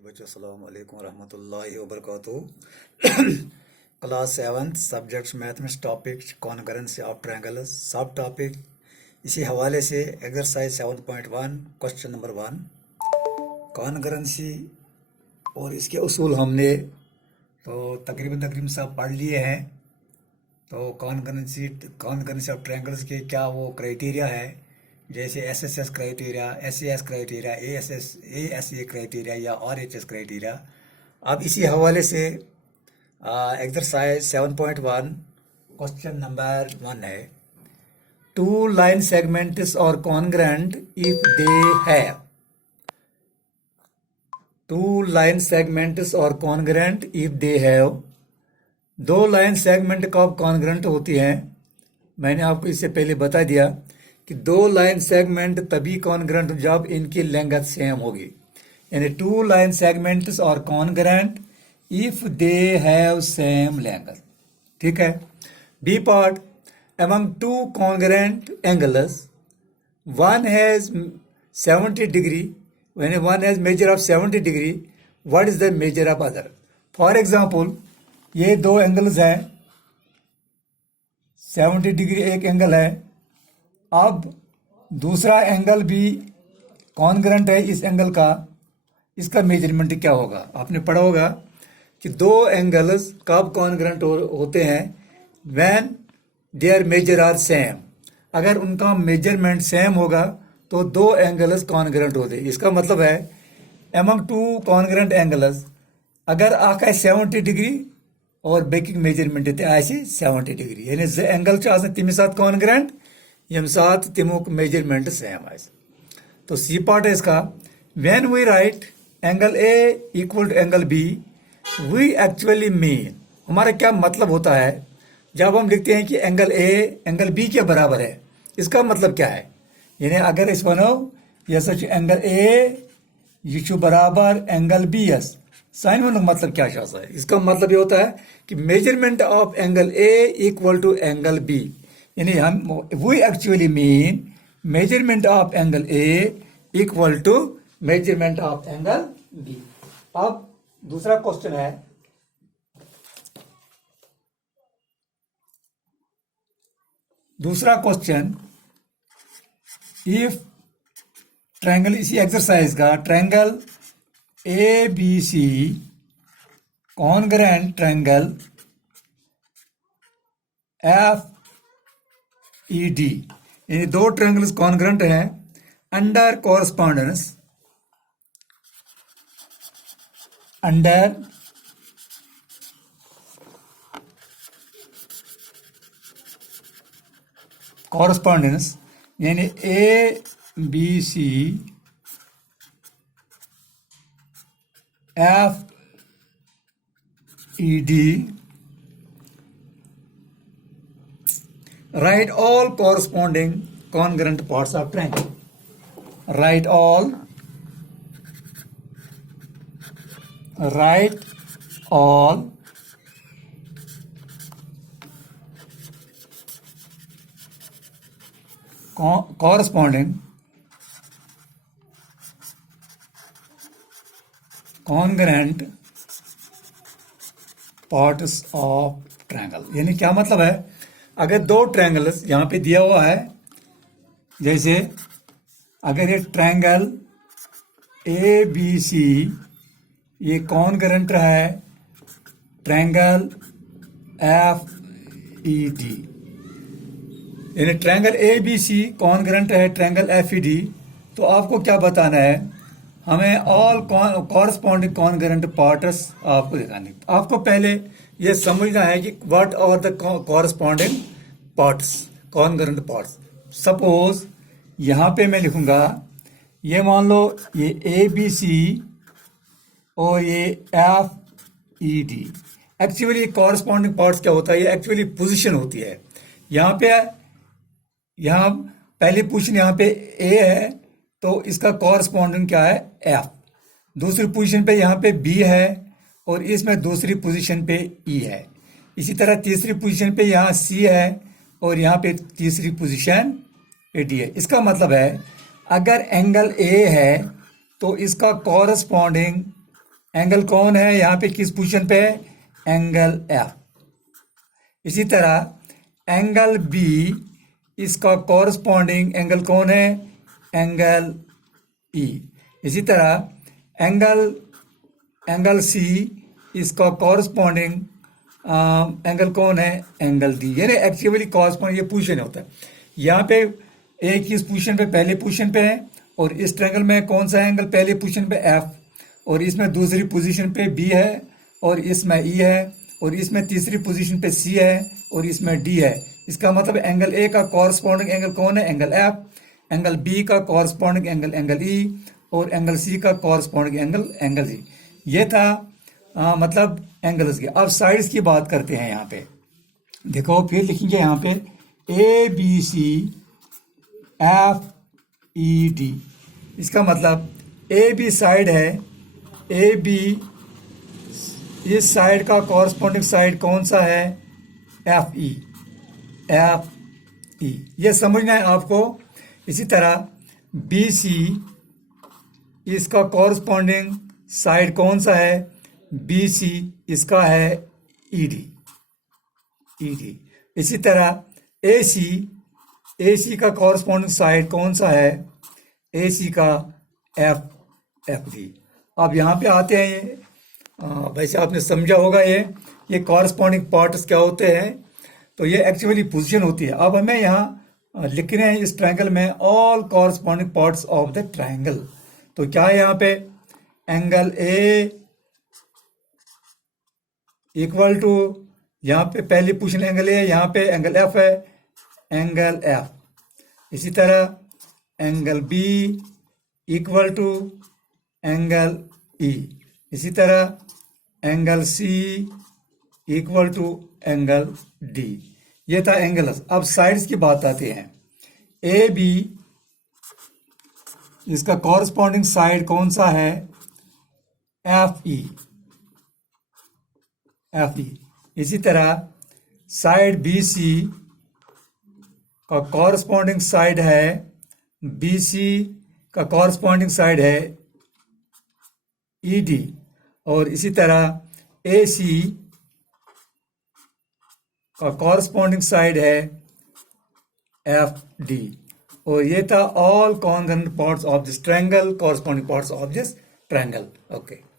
बच्चों अस्सलाम वालेकुम रहमतुल्लाहि व बरकातुहू। Class 7 subjects mathematics topic concurrency of triangles सब टॉपिक इसी हवाले से एक्सरसाइज 7.1 क्वेश्चन नंबर 1 कॉन्करेंसी और इसके उसूल हमने तो तकरीबन सब पढ़ लिए हैं। तो कॉन्करेंसी ऑफ ट्रायंगल्स के क्या वो क्राइटेरिया है, जैसे SSS criteria, SAS criteria, ASA criteria या आरएचएस क्राइटेरिया। अब इसी हवाले से एक्सरसाइज 7.1 क्वेश्चन नंबर 1 है, two line segments are congruent if they have. Two line segments are congruent if they have, दो लाइन सेगमेंट कब कॉन्ग्रेंट होती हैं। मैंने आपको इससे पहले बता दिया कि दो लाइन सेगमेंट तभी कॉन्ग्रेंट जब इनकी लेंथ सेम होगी, यानी two line segments are congruent if they have same length. ठीक है। B part, among two congruent angles, one has 70 degree, when one has measure of 70 degree, what is the measure of other? For example, ये दो angles हैं, 70 degree एक angle है। अब दूसरा angle भी कॉन्ग्रेंट है इस एंगल का, इसका मेजरमेंट क्या होगा। आपने पढ़ा होगा कि दो एंगल्स कब कॉन्ग्रेंट होते हैं, when their measure are same. अगर उनका मेजरमेंट सेम होगा तो दो एंगल्स कॉन्ग्रेंट होते हैं। इसका मतलब है एमंग टू कॉन्ग्रेंट एंगल्स अगर आका 70 डिग्री और बेकिंग मेजरमेंट ऐसे 70 डिग्री, यानी एंगल तमिस साथ कॉन्ग्रेंट यम साथ तमुक मेजरमेंट सेम आए। तो सी पार्ट है इसका, when we write angle A equal to angle B, we actually mean, हमारा क्या मतलब होता है जब हम लिखते हैं कि एंगल ए एंगल बी के बराबर है। इसका मतलब क्या है, यानी अगर इस बनो यह सच एंगल ए यह बराबर एंगल बी एस साइन वन मतलब क्या होता है। इसका मतलब ये होता है कि measurement of angle A equal to angle B, यानी हम we actually mean measurement of angle A equal to measurement of angle B. अब दूसरा क्वेश्चन है, दूसरा क्वेश्चन, इफ ट्रायंगल, इसी एक्सरसाइज का triangle A B C congruent triangle F E D, यानी दो ट्रायंगल्स कॉन्ग्रेंट हैं अंडर कॉरस्पॉन्डेंस, अंडर कॉरस्पॉन्डेंस, यानी A B C F E D, write all corresponding congruent parts of triangle. Write all corresponding congruent parts of triangle। यानी क्या मतलब है, अगर दो ट्रायंगल्स यहां पे दिया हुआ है, जैसे अगर ये ट्रायंगल ए बी सी ये कॉन्ग्रेंट है ट्रायंगल एफ ई डी, यानी triangle A B C congruent है ट्रायंगल एफ ई डी, तो आपको क्या बताना है, हमें ऑल कॉरस्पॉन्डिंग कॉन्ग्रेंट पार्ट्स आपको दिखाने। आपको पहले ये समझना है कि what are the corresponding parts, congruent parts. Suppose यहां पे मैं लिखूंगा, ये मान लो ये ए बी सी और ये F E D. Actually corresponding parts क्या होता है, ये एक्चुअली पोजीशन होती है। यहाँ पे यहाँ पहली पोजीशन यहाँ पे ए है तो इसका कॉरस्पॉन्डिंग क्या है एफ, दूसरी पोजीशन पे यहाँ पे बी है और इसमें दूसरी पोजीशन पे ई है। इसी तरह तीसरी पोजीशन पे यहाँ सी है और यहाँ पे तीसरी पोजीशन पे डी है। इसका मतलब है अगर एंगल ए है तो इसका कॉरस्पॉन्डिंग एंगल कौन है यहाँ पे, किस पोजीशन पे है, एंगल एफ। इसी तरह एंगल बी, इसका कॉरस्पॉन्डिंग एंगल कौन है, एंगल ई। इसी तरह एंगल सी, इसका कॉरस्पॉन्डिंग एंगल कौन है, एंगल डी। यानी एक्चुअली कॉरस्पॉन्डिंग ये पोजीशन होता है। यहाँ पे एक ही इस पोजीशन पे पहले पोजीशन पे है, और इस ट्रायंगल में कौन सा एंगल पहले पोजीशन पे एफ, और इसमें दूसरी पोजीशन पे बी है, और इसमें ई है, और इसमें तीसरी पोजीशन पे सी है, और इसमें डी है। इसका मतलब एंगल ए का कॉरस्पॉन्डिंग एंगल कौन है, एंगल एफ। एंगल बी का कॉरस्पॉन्डिंग एंगल एंगल ई, और एंगल सी का कॉरस्पॉन्डिंग एंगल एंगल जी। ये था मतलब एंगल्स के। अब साइड्स की बात करते हैं। यहाँ पे देखो, फिर लिखेंगे यहाँ पे A B C F E D. इसका मतलब ए बी साइड है, ए बी, इस साइड का कॉरस्पॉन्डिंग साइड कौन सा है, एफ ई, एफ ई। ये समझना है आपको। इसी तरह बी सी, इसका कॉरस्पॉन्डिंग साइड कौन सा है, बी सी, इसका है ई डी, ई डी। इसी तरह ए सी का कॉरस्पॉन्डिंग साइड कौन सा है, ए सी का एफ डी। अब यहाँ पे आते हैं, वैसे आपने समझा होगा ये कॉरस्पॉन्डिंग पार्ट्स क्या होते हैं। तो ये एक्चुअली पोजीशन होती है। अब हमें यहाँ लिख रहे हैं इस ट्रायंगल में all corresponding parts of the triangle. तो क्या है यहाँ पे, एंगल ए इक्वल टू, यहाँ पे पहली पोजीशन एंगल ए है, यहाँ पे एंगल एफ है, एंगल एफ। इसी तरह angle B equal to angle E. इसी तरह angle C equal to angle D. ये था एंगल्स। अब साइड्स की बात आती है। ए बी, इसका कॉरस्पॉन्डिंग साइड कौन सा है, एफ ई, एफ ई। इसी तरह साइड बी सी का कॉरस्पॉन्डिंग साइड है, बी सी का कॉरस्पॉन्डिंग साइड है ई डी, और इसी तरह ए सी का कॉरस्पॉन्डिंग साइड है एफ डी। और ये था all congruent parts of this triangle, corresponding parts of this triangle. Okay.